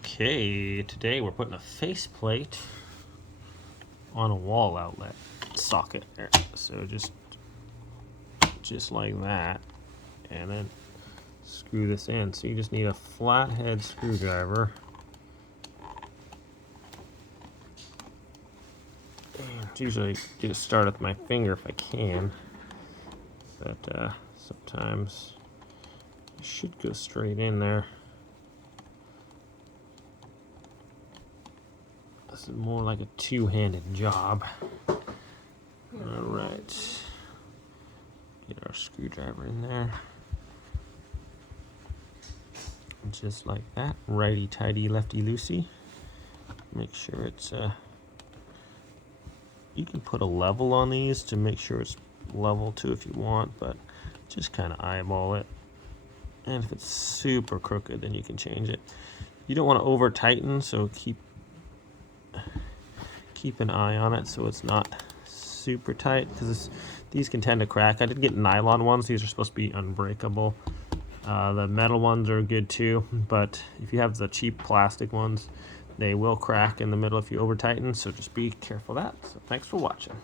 Okay, today we're putting a faceplate on a wall outlet socket there. So just like that, and then screw this in. So you just need a flathead screwdriver. And usually just start with my finger if I can, but sometimes it should go straight in there. This is more like a two-handed job. All right, get our screwdriver in there. Just like that, righty-tighty, lefty-loosey. Make sure it's, you can put a level on these to make sure it's level too if you want, but just kind of eyeball it. And if it's super crooked, then you can change it. You don't want to over tighten, so keep an eye on it so it's not super tight, because these can tend to crack. I did get nylon ones. These are supposed to be unbreakable. The metal ones are good too, but if you have the cheap plastic ones, they will crack in the middle if you over tighten, so just be careful of that. So thanks for watching.